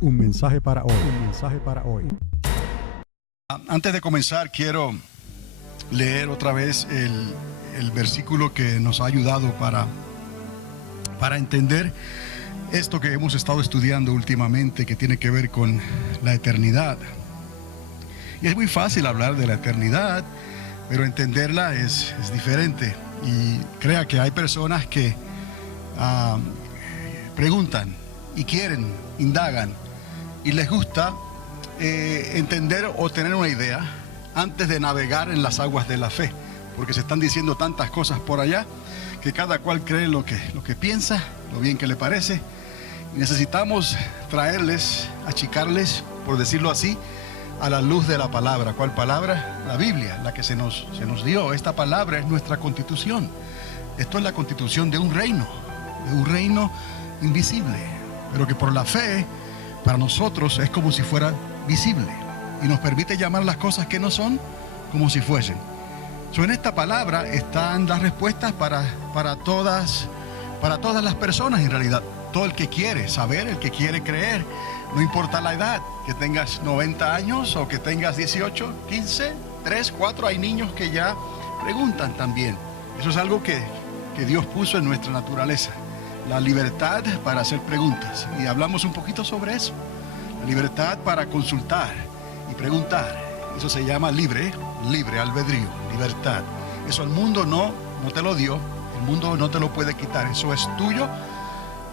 Un mensaje para hoy. Un mensaje para hoy. Antes de comenzar, quiero leer otra vez el versículo que nos ha ayudado para entender esto que hemos estado estudiando últimamente, que tiene que ver con la eternidad. Y es muy fácil hablar de la eternidad, pero entenderla es diferente. Y crea que hay personas que preguntan y quieren, indagan y les gusta entender o tener una idea antes de navegar en las aguas de la fe, porque se están diciendo tantas cosas por allá que cada cual cree lo que piensa, lo bien que le parece. Y necesitamos traerles, achicarles, por decirlo así, a la luz de la palabra. ¿Cuál palabra? La Biblia, la que se nos dio. Esta palabra es nuestra constitución. Esto es la constitución de un reino invisible, pero que por la fe para nosotros es como si fuera visible y nos permite llamar las cosas que no son como si fuesen. En esta palabra están las respuestas para todas las personas en realidad. Todo el que quiere saber, el que quiere creer, no importa la edad, que tengas 90 años o que tengas 18, 15, 3, 4, hay niños que ya preguntan también. Eso es algo que Dios puso en nuestra naturaleza, la libertad para hacer preguntas, y hablamos un poquito sobre eso, la libertad para consultar y preguntar. Eso se llama libre albedrío, libertad. Eso el mundo no te lo dio, el mundo no te lo puede quitar, eso es tuyo.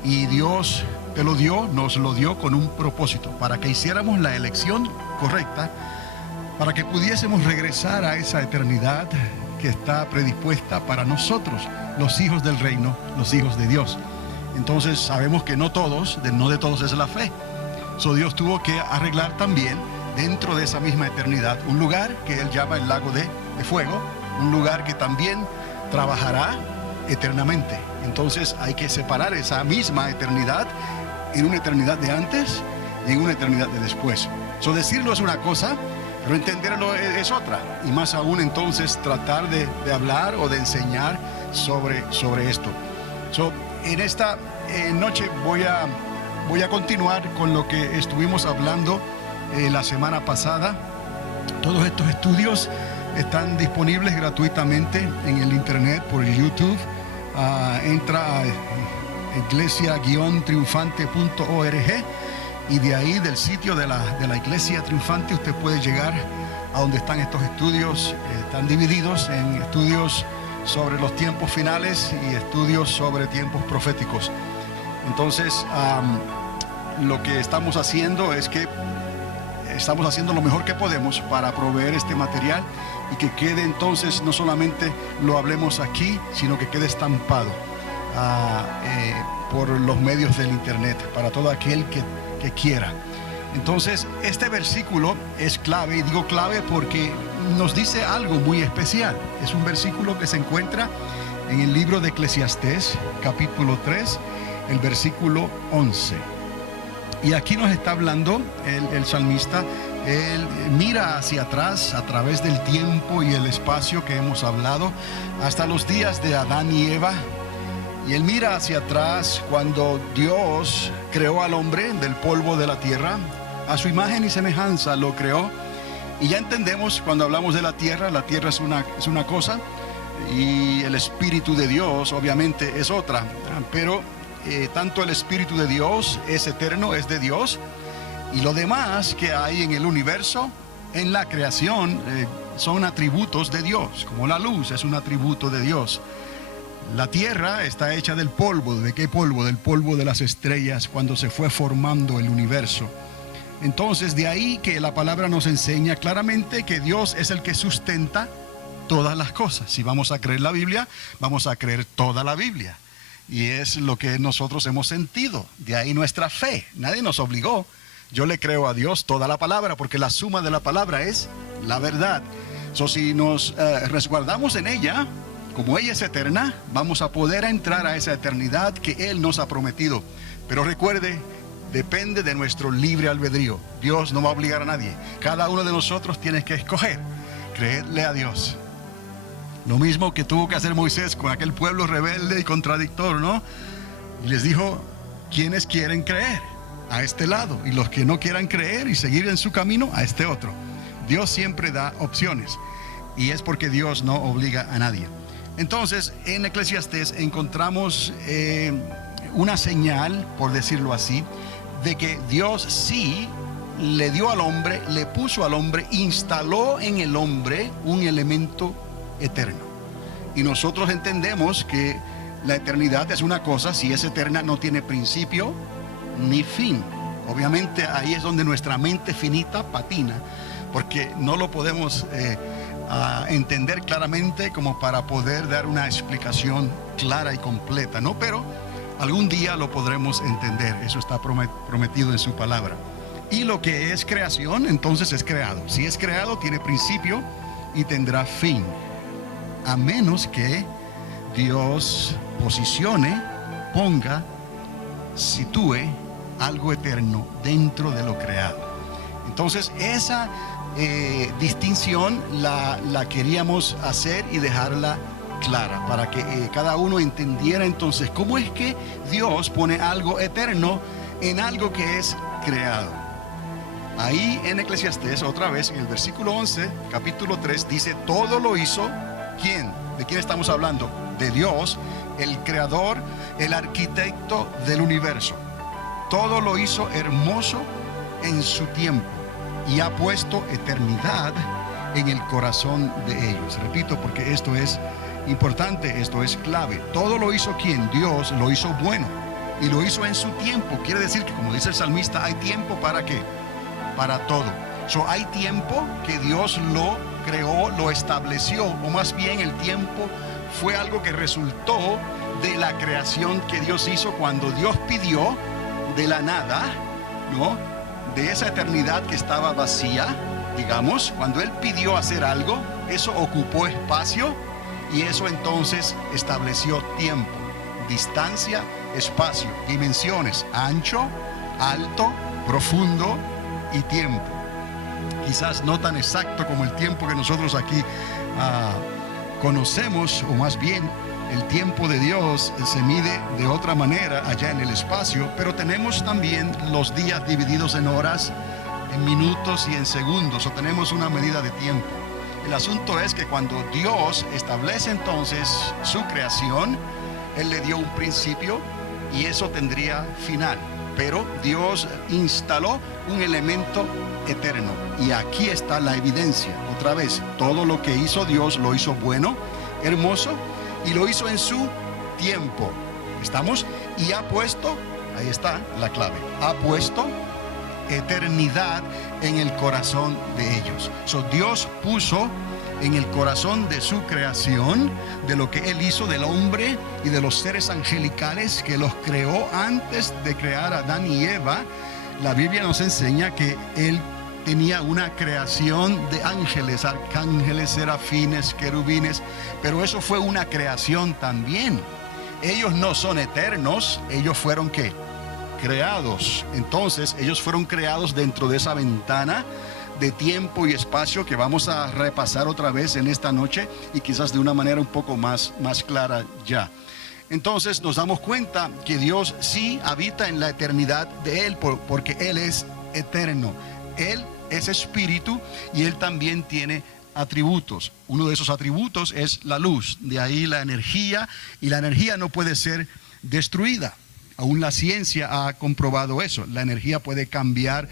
Y Dios te lo dio, nos lo dio con un propósito, para que hiciéramos la elección correcta, para que pudiésemos regresar a esa eternidad que está predispuesta para nosotros, los hijos del reino, los hijos de Dios. Entonces sabemos que no de todos es la fe. Dios tuvo que arreglar también dentro de esa misma eternidad un lugar que Él llama el lago de fuego, un lugar que también trabajará eternamente. Entonces hay que separar esa misma eternidad en una eternidad de antes y en una eternidad de después. Decirlo es una cosa, pero entenderlo es otra. Y más aún entonces tratar de hablar o de enseñar sobre esto. En esta noche voy a continuar con lo que estuvimos hablando la semana pasada. Todos estos estudios están disponibles gratuitamente en el internet por el YouTube. Entra a iglesia-triunfante.org y de ahí, del sitio de la Iglesia Triunfante, usted puede llegar a donde están estos estudios. Están divididos en estudios sobre los tiempos finales y estudios sobre tiempos proféticos. Entonces, lo que estamos haciendo es que estamos haciendo lo mejor que podemos para proveer este material y que quede entonces, no solamente lo hablemos aquí, sino que quede estampado por los medios del internet para todo aquel que quiera. Entonces, este versículo es clave, y digo clave porque nos dice algo muy especial. Es un versículo que se encuentra en el libro de Eclesiastés, capítulo 3, el versículo 11. Y aquí nos está hablando el salmista. Él mira hacia atrás a través del tiempo y el espacio que hemos hablado, hasta los días de Adán y Eva. Y él mira hacia atrás cuando Dios creó al hombre del polvo de la tierra, a su imagen y semejanza lo creó. Y ya entendemos, cuando hablamos de la tierra es una cosa, y el Espíritu de Dios obviamente es otra. Pero tanto el Espíritu de Dios es eterno, es de Dios, y lo demás que hay en el universo, en la creación, son atributos de Dios, como la luz es un atributo de Dios. La tierra está hecha del polvo. ¿De qué polvo? Del polvo de las estrellas, cuando se fue formando el universo. Entonces, de ahí que la palabra nos enseña claramente que Dios es el que sustenta todas las cosas. Si vamos a creer la Biblia, vamos a creer toda la Biblia. Y es lo que nosotros hemos sentido. De ahí nuestra fe. Nadie nos obligó. Yo le creo a Dios toda la palabra, porque la suma de la palabra es la verdad. Si nos resguardamos en ella, como ella es eterna, vamos a poder entrar a esa eternidad que Él nos ha prometido. Pero recuerde, depende de nuestro libre albedrío. Dios no va a obligar a nadie. Cada uno de nosotros tiene que escoger creerle a Dios. Lo mismo que tuvo que hacer Moisés con aquel pueblo rebelde y contradictor, ¿no? Y les dijo, ¿quiénes quieren creer? a este lado, y los que no quieran creer y seguir en su camino, a este otro. Dios siempre da opciones, y es porque Dios no obliga a nadie. Entonces, en Eclesiastés encontramos una señal, por decirlo así, de que Dios sí le dio al hombre, le puso al hombre, instaló en el hombre un elemento eterno. Y nosotros entendemos que la eternidad es una cosa, si es eterna no tiene principio ni fin. Obviamente ahí es donde nuestra mente finita patina, porque no lo podemos entender claramente como para poder dar una explicación clara y completa, ¿no? Pero algún día lo podremos entender, eso está prometido en su palabra. Y lo que es creación, entonces es creado. Si es creado, tiene principio y tendrá fin, a menos que Dios posicione, ponga, sitúe algo eterno dentro de lo creado. Entonces esa distinción la queríamos hacer y dejarla clara para que cada uno entendiera entonces cómo es que Dios pone algo eterno en algo que es creado. Ahí en Eclesiastés, otra vez en el versículo 11, capítulo 3, dice: todo lo hizo, ¿quién? ¿De quién estamos hablando? De Dios, el creador, el arquitecto del universo. Todo lo hizo hermoso en su tiempo y ha puesto eternidad en el corazón de ellos. Repito, porque esto es importante, esto es clave. Todo lo hizo ¿quién? Dios lo hizo bueno y lo hizo en su tiempo. Quiere decir que, como dice el salmista, hay tiempo ¿para qué? Para todo. Hay tiempo que Dios lo creó, lo estableció, o más bien el tiempo fue algo que resultó de la creación que Dios hizo cuando Dios pidió de la nada, ¿no? De esa eternidad que estaba vacía, digamos, cuando Él pidió hacer algo, eso ocupó espacio y eso entonces estableció tiempo, distancia, espacio, dimensiones, ancho, alto, profundo y tiempo. Quizás no tan exacto como el tiempo que nosotros aquí conocemos, o más bien el tiempo de Dios se mide de otra manera allá en el espacio, pero tenemos también los días divididos en horas, en minutos y en segundos, o tenemos una medida de tiempo. El asunto es que cuando Dios establece entonces su creación, Él le dio un principio y eso tendría final. Pero Dios instaló un elemento eterno. Y aquí está la evidencia. Otra vez, todo lo que hizo Dios lo hizo bueno, hermoso, y lo hizo en su tiempo. ¿Estamos? Y ha puesto, ahí está la clave, ha puesto eternidad en el corazón de ellos. Dios puso en el corazón de su creación, de lo que Él hizo del hombre y de los seres angelicales que los creó antes de crear a Adán y Eva. La Biblia nos enseña que Él tenía una creación de ángeles, arcángeles, serafines, querubines, pero eso fue una creación también. Ellos no son eternos, ellos fueron ¿qué? Creados. Entonces ellos fueron creados dentro de esa ventana de tiempo y espacio que vamos a repasar otra vez en esta noche y quizás de una manera un poco más clara ya. Entonces nos damos cuenta que Dios sí habita en la eternidad de Él porque Él es eterno. Él es espíritu y Él también tiene atributos. Uno de esos atributos es la luz, de ahí la energía, y la energía no puede ser destruida. Aún la ciencia ha comprobado eso. La energía puede cambiar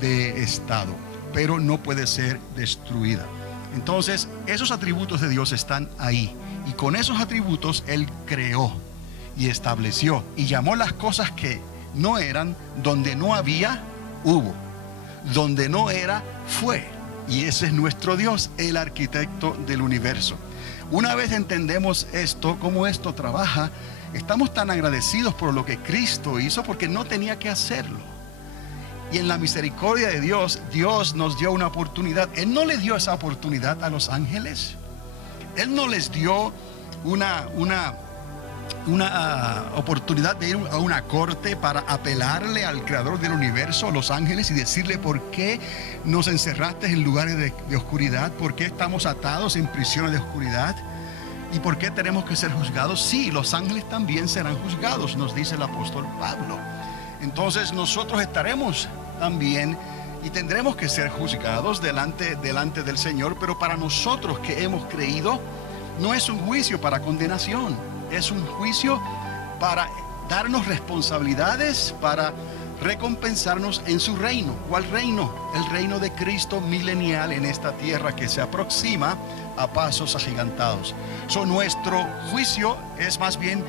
de estado, pero no puede ser destruida. Entonces, esos atributos de Dios están ahí. Y con esos atributos Él creó y estableció y llamó las cosas que no eran, donde no había, hubo. Donde no era, fue. Y ese es nuestro Dios, el arquitecto del universo. Una vez entendemos esto, cómo esto trabaja, estamos tan agradecidos por lo que Cristo hizo, porque no tenía que hacerlo. Y en la misericordia de Dios, Dios nos dio una oportunidad. Él no le dio esa oportunidad a los ángeles. Él no les dio una oportunidad de ir a una corte para apelarle al creador del universo, los ángeles, y decirle: ¿por qué nos encerraste en lugares de oscuridad? ¿Por qué estamos atados en prisiones de oscuridad? ¿Y por qué tenemos que ser juzgados? Sí, los ángeles también serán juzgados, nos dice el apóstol Pablo. entonces nosotros estaremos también y tendremos que ser juzgados delante del Señor. Pero para nosotros que hemos creído, no es un juicio para condenación, es un juicio para darnos responsabilidades, para recompensarnos en su reino. ¿Cuál reino? El reino de Cristo milenial en esta tierra que se aproxima a pasos agigantados. Nuestro juicio es más bien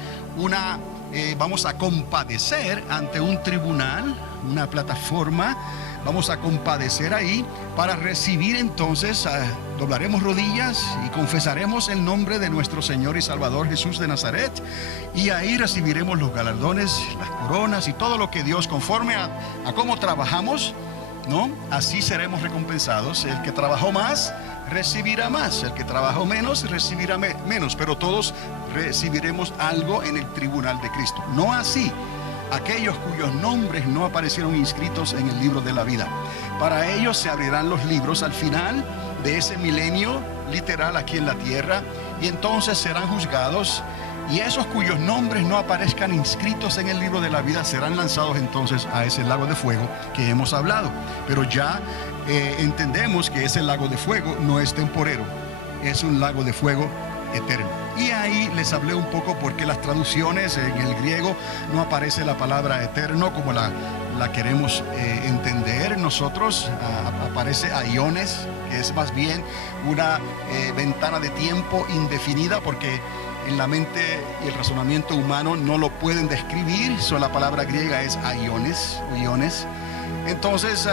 vamos a compadecer ante un tribunal, una plataforma. Vamos a compadecer ahí para recibir entonces, doblaremos rodillas y confesaremos el nombre de nuestro Señor y Salvador Jesús de Nazaret, y ahí recibiremos los galardones, las coronas y todo lo que Dios, conforme a cómo trabajamos, ¿no? Así seremos recompensados. El que trabajó más recibirá más, el que trabajó menos recibirá menos, pero todos recibiremos algo en el tribunal de Cristo. No así aquellos cuyos nombres no aparecieron inscritos en el libro de la vida. Para ellos se abrirán los libros al final de ese milenio literal aquí en la tierra, y entonces serán juzgados, y esos cuyos nombres no aparezcan inscritos en el libro de la vida serán lanzados entonces a ese lago de fuego que hemos hablado. Pero ya entendemos que ese lago de fuego no es temporero, es un lago de fuego eterno. Y ahí les hablé un poco porque las traducciones en el griego no aparece la palabra eterno como la queremos entender nosotros. Aparece aiones, que es más bien una ventana de tiempo indefinida, porque en la mente y el razonamiento humano no lo pueden describir. La palabra griega es aiones, iones. Entonces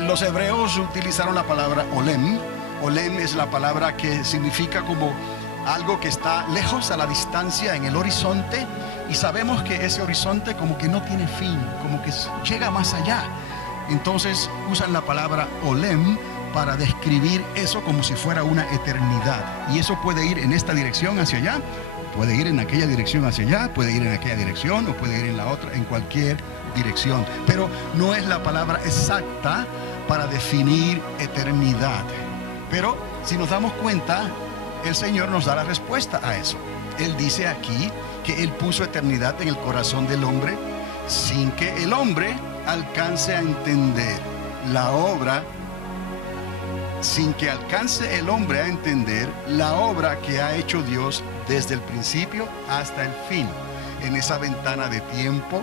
los hebreos utilizaron la palabra olem. Olem es la palabra que significa como algo que está lejos, a la distancia, en el horizonte, y sabemos que ese horizonte como que no tiene fin, como que llega más allá. Entonces usan la palabra olem para describir eso como si fuera una eternidad, y eso puede ir en esta dirección hacia allá, puede ir en aquella dirección hacia allá, puede ir en aquella dirección, o puede ir en la otra, en cualquier dirección, pero no es la palabra exacta para definir eternidad. Pero si nos damos cuenta, el Señor nos da la respuesta a eso. Él dice aquí que Él puso eternidad en el corazón del hombre sin que el hombre alcance a entender la obra, sin que alcance el hombre a entender la obra que ha hecho Dios desde el principio hasta el fin, en esa ventana de tiempo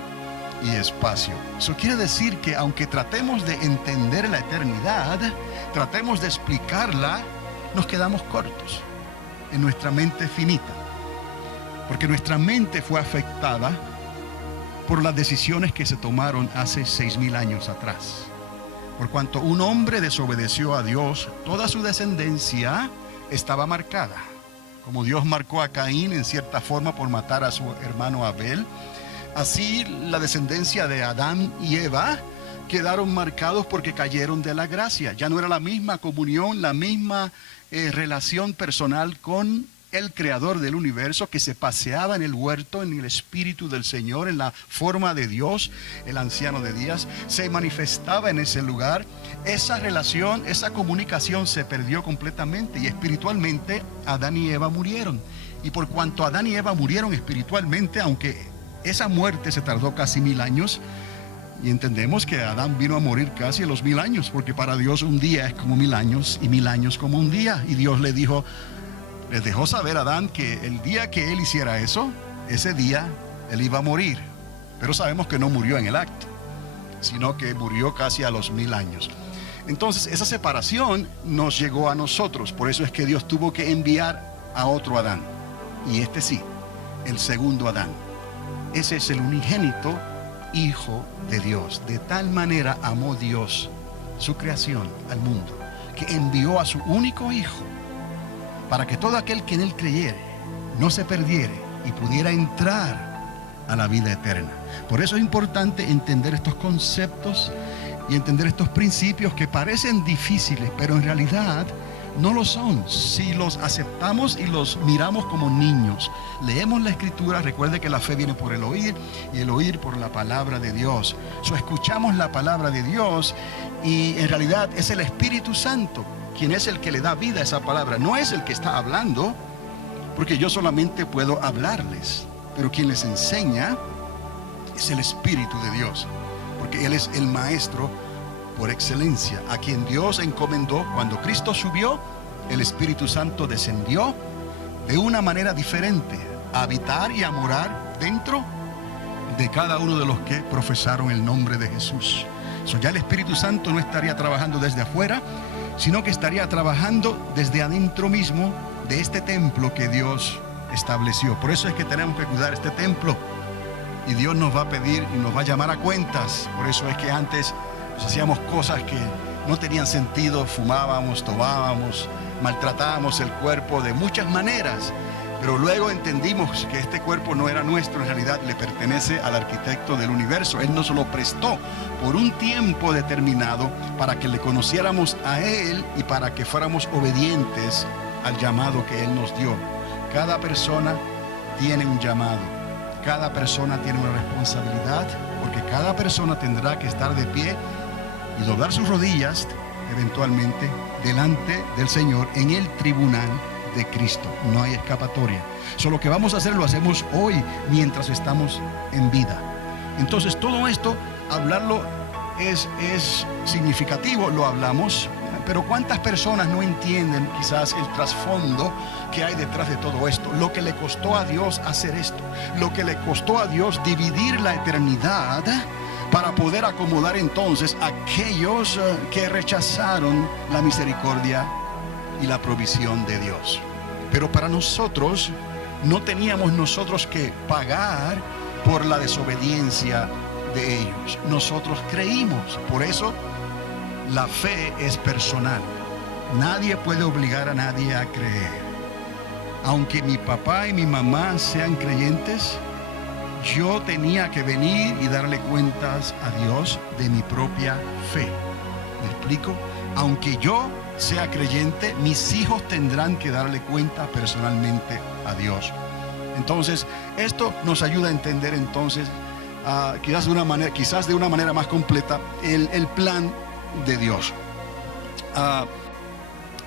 y espacio. Eso quiere decir que aunque tratemos de entender la eternidad, tratemos de explicarla, nos quedamos cortos en nuestra mente finita, porque nuestra mente fue afectada por las decisiones que se tomaron hace 6,000 años atrás. Por cuanto un hombre desobedeció a Dios, toda su descendencia estaba marcada, como Dios marcó a Caín en cierta forma por matar a su hermano Abel. Así la descendencia de Adán y Eva quedaron marcados porque cayeron de la gracia. Ya no era la misma comunión, la misma relación personal con el creador del universo, que se paseaba en el huerto en el espíritu del Señor, en la forma de Dios. El anciano de días se manifestaba en ese lugar. Esa relación, esa comunicación se perdió completamente, y espiritualmente Adán y Eva murieron. Y por cuanto Adán y Eva murieron espiritualmente, aunque esa muerte se tardó casi 1000 años, y entendemos que Adán vino a morir casi a los 1000 años, porque para Dios un día es como 1000 años, y 1000 años como un día. Y Dios les dejó saber a Adán que el día que él hiciera eso, ese día él iba a morir. Pero sabemos que no murió en el acto, sino que murió casi a los 1000 años. Entonces esa separación nos llegó a nosotros. Por eso es que Dios tuvo que enviar a otro Adán, y este sí, el segundo Adán. Ese es el unigénito Hijo de Dios. De tal manera amó Dios su creación al mundo, que envió a su único Hijo, para que todo aquel que en Él creyere no se perdiere y pudiera entrar a la vida eterna. Por eso es importante entender estos conceptos y entender estos principios que parecen difíciles, pero en realidad no lo son si los aceptamos y los miramos como niños. Leemos la Escritura. Recuerde que la fe viene por el oír, y el oír por la palabra de Dios. Escuchamos la palabra de Dios, y en realidad es el Espíritu Santo quien es el que le da vida a esa palabra. No es el que está hablando, porque yo solamente puedo hablarles, pero quien les enseña es el Espíritu de Dios, porque Él es el Maestro por excelencia, a quien Dios encomendó. Cuando Cristo subió, el Espíritu Santo descendió de una manera diferente a habitar y a morar dentro de cada uno de los que profesaron el nombre de Jesús. Ya el Espíritu Santo no estaría trabajando desde afuera, sino que estaría trabajando desde adentro mismo de este templo que Dios estableció. Por eso es que tenemos que cuidar este templo, y Dios nos va a pedir y nos va a llamar a cuentas. Por eso es que antes pues, hacíamos cosas que no tenían sentido, fumábamos, tomábamos, maltratábamos el cuerpo de muchas maneras, pero luego entendimos que este cuerpo no era nuestro, en realidad le pertenece al arquitecto del universo. Él nos lo prestó por un tiempo determinado para que le conociéramos a Él y para que fuéramos obedientes al llamado que Él nos dio. Cada persona tiene un llamado, cada persona tiene una responsabilidad, porque cada persona tendrá que estar de pie y doblar sus rodillas eventualmente delante del Señor en el tribunal de Cristo. No hay escapatoria. Lo que vamos a hacer lo hacemos hoy mientras estamos en vida. Entonces todo esto, hablarlo es significativo, lo hablamos, pero ¿cuántas personas no entienden quizás el trasfondo que hay detrás de todo esto? Lo que le costó a Dios hacer esto, lo que le costó a Dios dividir la eternidad para poder acomodar entonces a aquellos que rechazaron la misericordia y la provisión de Dios. Pero para nosotros, no teníamos nosotros que pagar por la desobediencia de ellos. Nosotros creímos. Por eso la fe es personal. Nadie puede obligar a nadie a creer. Aunque mi papá y mi mamá sean creyentes, yo tenía que venir y darle cuentas a Dios de mi propia fe. ¿Me explico? Aunque yo sea creyente, mis hijos tendrán que darle cuenta personalmente a Dios. Entonces, esto nos ayuda a entender entonces, quizás de una manera más completa, el plan de Dios.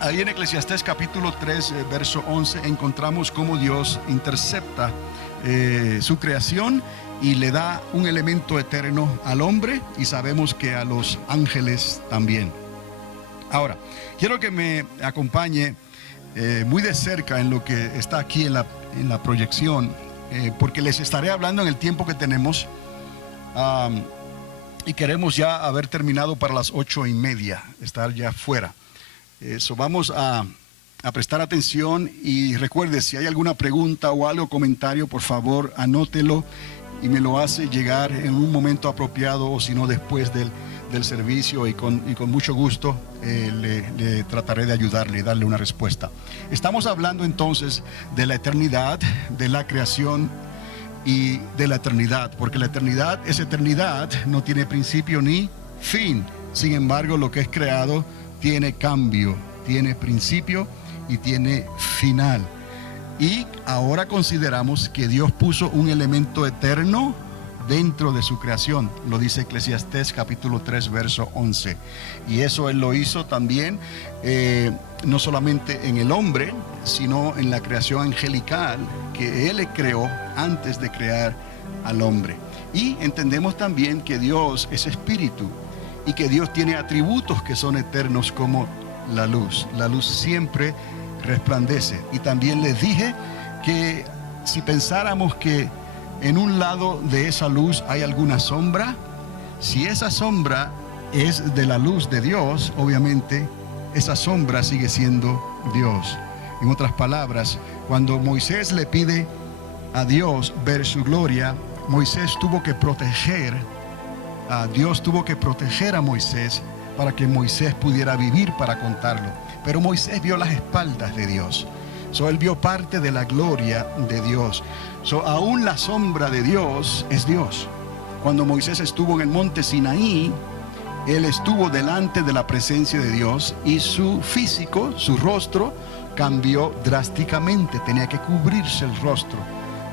Ahí en Eclesiastés capítulo 3, verso 11, encontramos cómo Dios intercepta su creación y le da un elemento eterno al hombre, y sabemos que a los ángeles también. Ahora, quiero que me acompañe muy de cerca en lo que está aquí en la proyección, porque les estaré hablando en el tiempo que tenemos, y queremos ya haber terminado para las 8:30, estar ya fuera. Vamos a prestar atención, y recuerde, si hay alguna pregunta o algo, comentario, por favor anótelo y me lo hace llegar en un momento apropiado, o si no después del servicio, y con mucho gusto le trataré de ayudarle y darle una respuesta. Estamos hablando entonces de la eternidad, de la creación y de la eternidad, porque la eternidad es eternidad, no tiene principio ni fin. Sin embargo, lo que es creado tiene cambio, tiene principio y tiene final. Y ahora consideramos que Dios puso un elemento eterno dentro de su creación. Lo dice Eclesiastés capítulo 3, verso 11. Y eso Él lo hizo también, no solamente en el hombre, sino en la creación angelical que Él creó antes de crear al hombre. Y entendemos también que Dios es espíritu, y que Dios tiene atributos que son eternos, como la luz. La luz siempre resplandece. Y también les dije que si pensáramos que en un lado de esa luz hay alguna sombra, si esa sombra es de la luz de Dios, obviamente esa sombra sigue siendo Dios. En otras palabras, cuando Moisés le pide a Dios ver su gloria, Moisés tuvo que proteger, Dios tuvo que proteger a Moisés para que Moisés pudiera vivir para contarlo. Pero Moisés vio las espaldas de Dios. Él vio parte de la gloria de Dios. Aún la sombra de Dios es Dios. Cuando Moisés estuvo en el monte Sinaí, él estuvo delante de la presencia de Dios, y su físico, su rostro, cambió drásticamente. Tenía que cubrirse el rostro,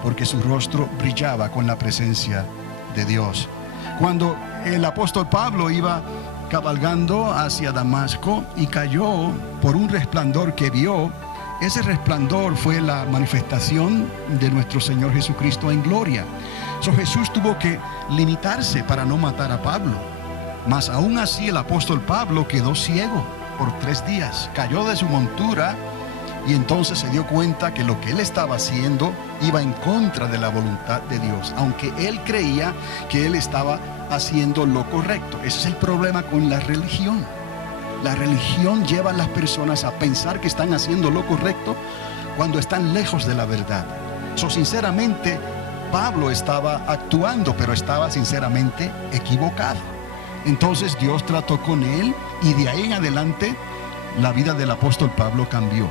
porque su rostro brillaba con la presencia de Dios. Cuando el apóstol Pablo iba cabalgando hacia Damasco y cayó por un resplandor que vio, ese resplandor fue la manifestación de nuestro Señor Jesucristo en gloria. So, Jesús tuvo que limitarse para no matar a Pablo. Mas aún así el apóstol Pablo quedó ciego por 3 días. Cayó de su montura y entonces se dio cuenta que lo que él estaba haciendo iba en contra de la voluntad de Dios, aunque él creía que él estaba haciendo lo correcto. Ese es el problema con la religión. La religión lleva a las personas a pensar que están haciendo lo correcto cuando están lejos de la verdad. So, sinceramente, Pablo estaba actuando, pero estaba sinceramente equivocado. Entonces Dios trató con él y de ahí en adelante la vida del apóstol Pablo cambió.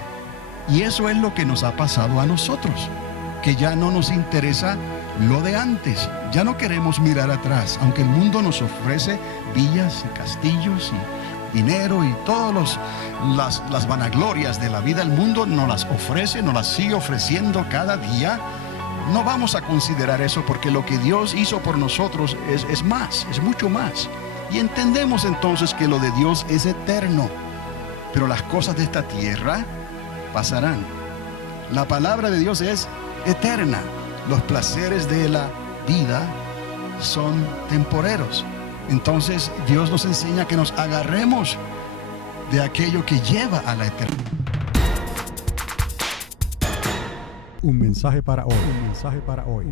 Y eso es lo que nos ha pasado a nosotros, que ya no nos interesa lo de antes. Ya no queremos mirar atrás, aunque el mundo nos ofrece villas y castillos y dinero y todas las vanaglorias de la vida. El mundo nos las ofrece, nos las sigue ofreciendo cada día. No vamos a considerar eso, porque lo que Dios hizo por nosotros es más, es mucho más. Y entendemos entonces que lo de Dios es eterno, pero las cosas de esta tierra pasarán. La palabra de Dios es eterna. Los placeres de la vida son temporeros. Entonces Dios nos enseña que nos agarremos de aquello que lleva a la eternidad. Un mensaje para hoy. Un mensaje para hoy.